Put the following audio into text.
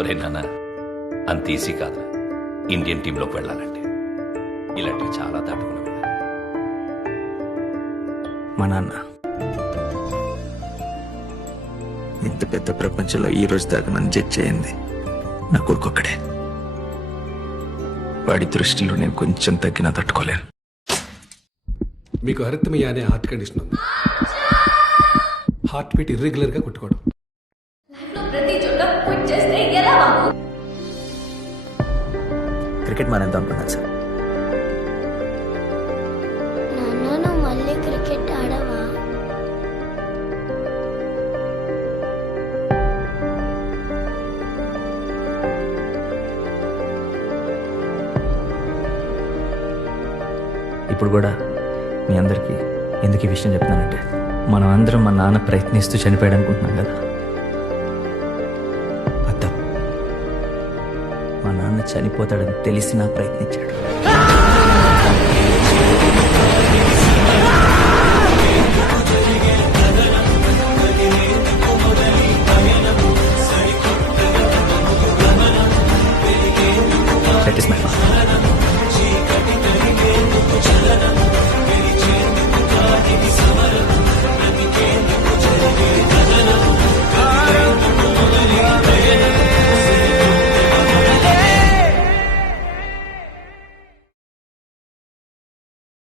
ఒరే నాన్న, అంత ఈజీ కాదు ఇండియన్ టీంలోకి వెళ్ళాలంటే. ఇలాంటివి చాలా దాటుకుని వెళ్ళాలి. మా నాన్న ఇంత పెద్ద ప్రపంచంలో ఈ రోజు దాకా నన్ను జడ్జ్ చేయింది నా కొడుకొక్కడే. వాడి దృష్టిలో నేను కొంచెం తగ్గినా తట్టుకోలేను. మీకు అరిథమియా అనే హార్ట్ కండిషన్ ఉంది. హార్ట్ బీట్ ఇర్రెగ్యులర్ గా కొట్టుకోవడం. క్రికెట్ మానేద్దాం అనుకున్నాను సార్. నాన్న నువ్వు మళ్ళీ క్రికెట్ ఆడవా? ఇప్పుడు కూడా మీ అందరికీ ఎందుకు ఈ విషయం చెప్తున్నానంటే, మనం అందరం మా నాన్న ప్రయత్నిస్తూ చనిపోయాడు అనుకుంటున్నాం కదా. అర్థం, మా నాన్న చనిపోతాడని తెలిసి నా ప్రయత్నించాడు.